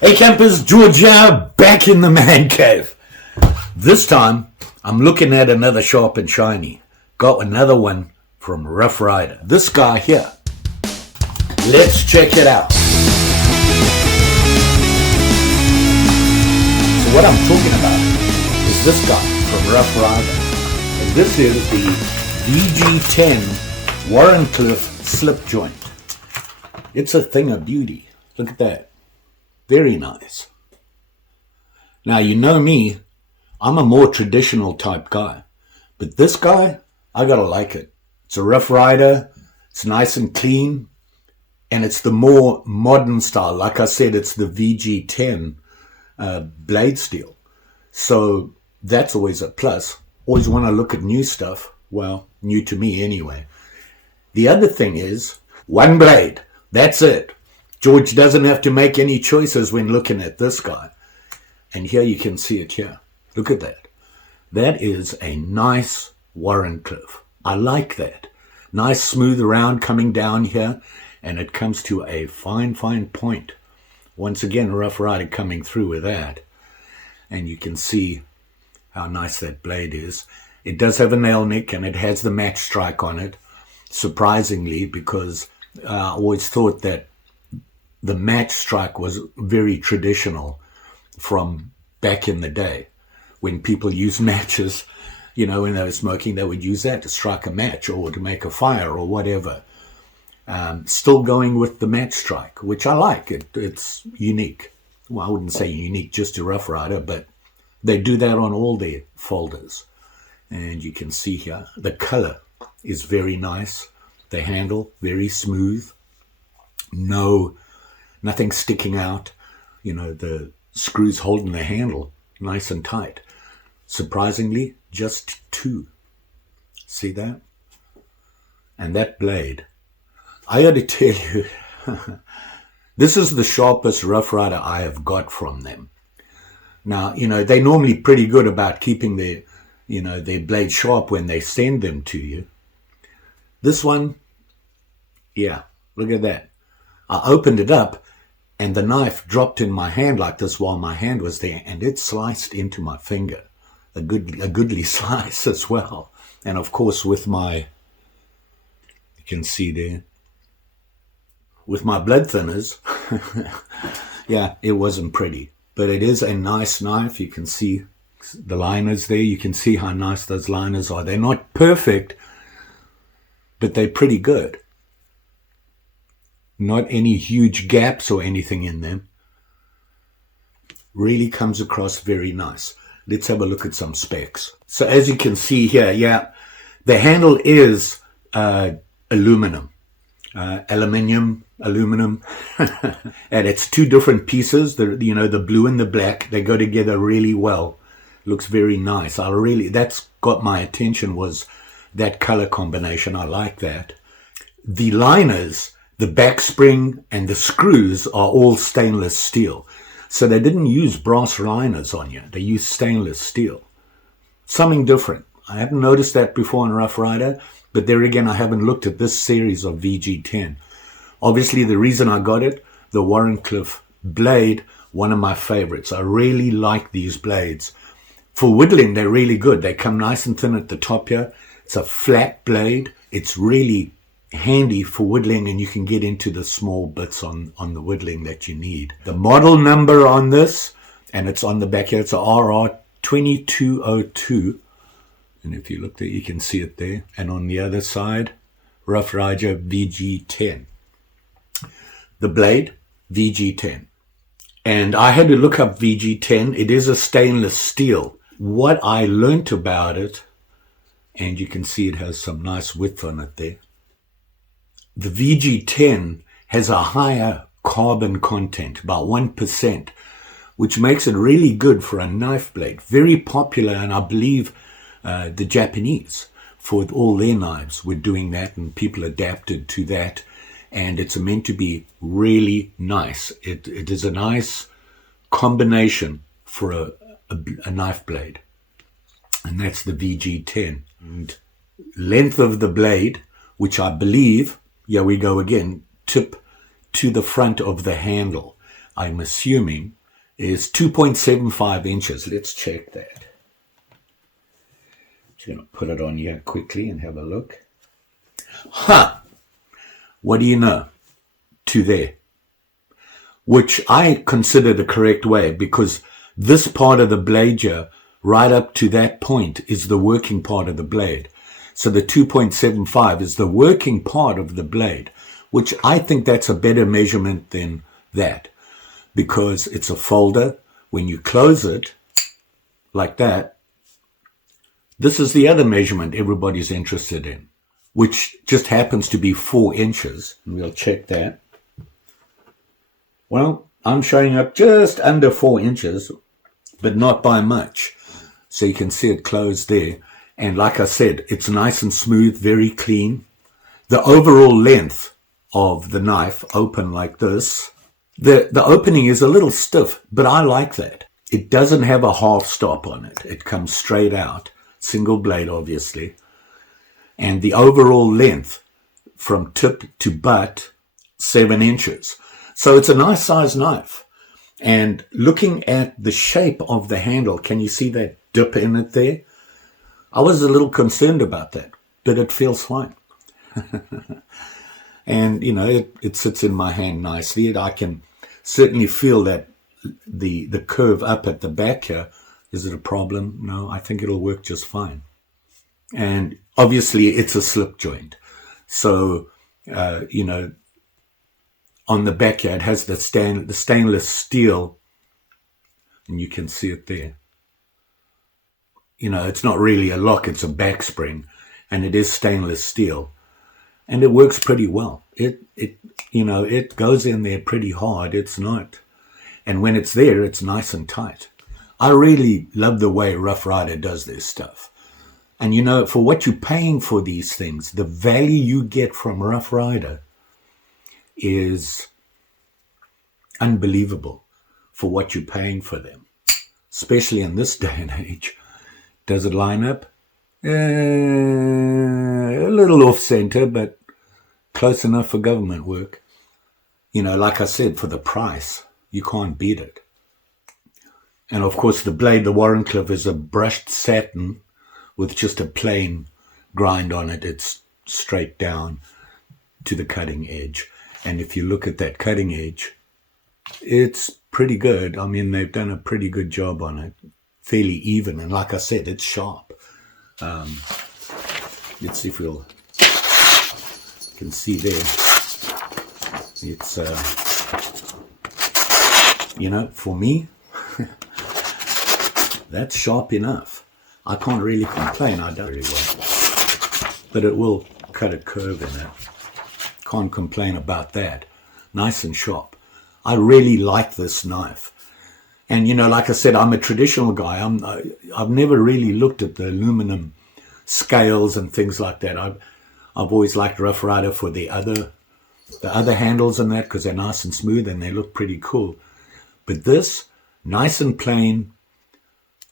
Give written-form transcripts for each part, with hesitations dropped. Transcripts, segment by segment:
Hey campers, George here, back in the man cave. This time, I'm looking at another sharp and shiny. Got another one from Rough Ryder. This guy here. Let's check it out. So what I'm talking about is this guy from Rough Ryder. And this is the VG-10 Wharncliffe slip joint. It's a thing of beauty. Look at that. Very nice. Now, you know me, I'm a more traditional type guy. But this guy, I gotta like it. It's a Rough Ryder, it's nice and clean, and it's the more modern style. Like I said, it's the VG-10 blade steel. So that's always a plus. Always want to look at new stuff. Well, new to me anyway. The other thing is, one blade. That's it. George doesn't have to make any choices when looking at this guy. And here you can see it here. Look at that. That is a nice Wharncliffe. I like that. Nice smooth round coming down here. And it comes to a fine, fine point. Once again, Rough Ryder coming through with that. And you can see how nice that blade is. It does have a nail nick and it has the match strike on it. Surprisingly, because I always thought that the match strike was very traditional from back in the day when people used matches, you know, when they were smoking, they would use that to strike a match or to make a fire or whatever. Still going with the match strike, which I like. It's unique. Well, I wouldn't say unique just to Rough Ryder, but they do that on all their folders. And you can see here, the color is very nice. The handle, very smooth. Nothing sticking out. You know, the screws holding the handle nice and tight. Surprisingly, just two. See that? And that blade, I got to tell you, this is the sharpest Rough Ryder I have got from them. Now, you know, they're normally pretty good about keeping their blade sharp when they send them to you. This one, yeah, look at that. I opened it up and the knife dropped in my hand like this while my hand was there, and it sliced into my finger. A goodly slice as well. And of course with my, you can see there, with my blood thinners, yeah, it wasn't pretty. But it is a nice knife. You can see the liners there. You can see how nice those liners are. They're not perfect, but they're pretty good. Not any huge gaps or anything in them. Really comes across very nice. Let's have a look at some specs. So as you can see here, yeah, the handle is aluminum. Aluminum. And it's two different pieces. The blue and the black, they go together really well. Looks very nice. That's got my attention, was that color combination. I like that. The liners, the back spring and the screws are all stainless steel. So they didn't use brass liners on you. They used stainless steel. Something different. I haven't noticed that before in Rough Ryder, but there again, I haven't looked at this series of VG-10. Obviously, the reason I got it, the Wharncliffe blade, one of my favorites. I really like these blades. For whittling, they're really good. They come nice and thin at the top here. It's a flat blade. It's really handy for whittling, and you can get into the small bits on the whittling that you need. The model number on this, and it's on the back here, it's a RR2202. And if you look there, you can see it there. And on the other side, Rough Ryder VG-10. The blade, VG-10. And I had to look up VG-10. It is a stainless steel. What I learnt about it, and you can see it has some nice width on it there. The VG-10 has a higher carbon content, about 1%, which makes it really good for a knife blade. Very popular, and I believe the Japanese, for all their knives, were doing that, and people adapted to that. And it's meant to be really nice. It is a nice combination for a knife blade. And that's the VG-10. And length of the blade, which I believe, here we go again, tip to the front of the handle. I'm assuming, is 2.75 inches. Let's check that. Just going to put it on here quickly and have a look. What do you know? To there. Which I consider the correct way, because this part of the blade here, right up to that point, is the working part of the blade. So the 2.75 is the working part of the blade, which I think that's a better measurement than that, because it's a folder. When you close it like that, this is the other measurement everybody's interested in, which just happens to be 4 inches. And we'll check that. Well, I'm showing up just under 4 inches, but not by much. So you can see it closed there. And like I said, it's nice and smooth, very clean. The overall length of the knife, open like this, the opening is a little stiff, but I like that. It doesn't have a half stop on it. It comes straight out. Single blade, obviously. And the overall length from tip to butt, 7 inches. So it's a nice size knife. And looking at the shape of the handle, can you see that dip in it there? I was a little concerned about that, but it feels fine. And, you know, it sits in my hand nicely. I can certainly feel that the curve up at the back here. Is it a problem? No, I think it'll work just fine. And obviously it's a slip joint. So, you know, on the back here, it has the stainless steel, and you can see it there. You know, it's not really a lock, it's a back spring, and it is stainless steel. And it works pretty well. It you know, it goes in there pretty hard. It's not. And when it's there, it's nice and tight. I really love the way Rough Ryder does this stuff. And, you know, for what you're paying for these things, the value you get from Rough Ryder is unbelievable for what you're paying for them, especially in this day and age. Does it line up? A little off-center, but close enough for government work. You know, like I said, for the price, you can't beat it. And of course, the blade, the Wharncliffe, is a brushed satin with just a plain grind on it. It's straight down to the cutting edge. And if you look at that cutting edge, it's pretty good. I mean, they've done a pretty good job on it. Fairly even. And like I said, it's sharp. Let's see if you can see there. It's, you know, for me, that's sharp enough. I can't really complain. I don't really well. But it will cut a curve in it. Can't complain about that. Nice and sharp. I really like this knife. And, you know, like I said, I'm a traditional guy. I've never really looked at the aluminum scales and things like that. I've always liked Rough Ryder for the other handles and that, because they're nice and smooth and they look pretty cool. But this, nice and plain,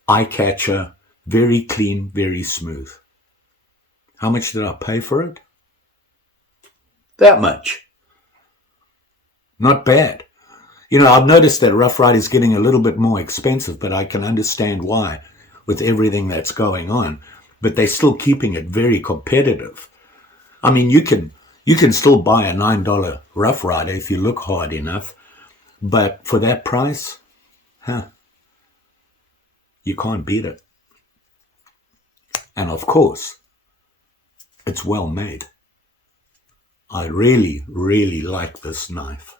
eye catcher, very clean, very smooth. How much did I pay for it? That much. Not bad. You know, I've noticed that Rough Ryder is getting a little bit more expensive, but I can understand why with everything that's going on. But they're still keeping it very competitive. I mean, you can still buy a $9 Rough Ryder if you look hard enough. But for that price, you can't beat it. And of course, it's well made. I really, really like this knife.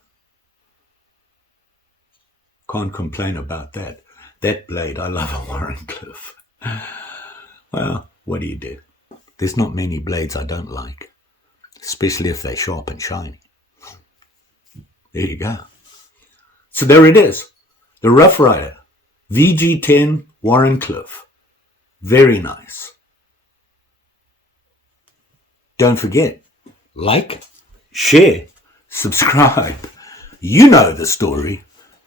Can't complain about that. That blade, I love a Wharncliffe. Well, what do you do? There's not many blades I don't like, especially if they're sharp and shiny. There you go. So there it is. The Rough Ryder VG-10 Wharncliffe. Very nice. Don't forget, like, share, subscribe. You know the story.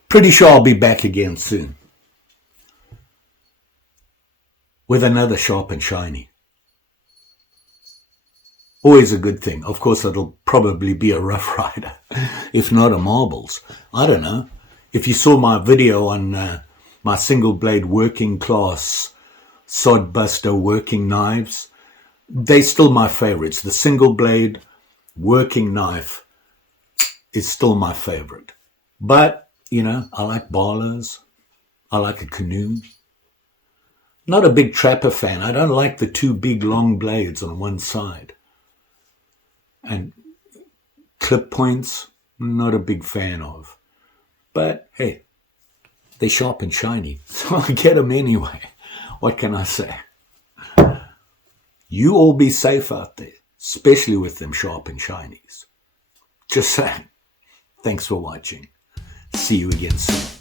Pretty sure I'll be back again soon with another sharp and shiny. Always a good thing. Of course, it'll probably be a Rough Ryder, if not a Marbles. I don't know. If you saw my video on my single blade working class sod buster working knives, they're still my favorites. The single blade working knife is still my favorite. But, you know, I like barlows. I like a canoe. Not a big trapper fan. I don't like the two big long blades on one side. And clip points, not a big fan of. But, hey, they're sharp and shiny, so I get them anyway. What can I say? You all be safe out there, especially with them sharp and shinies. Just saying. Thanks for watching. See you again soon.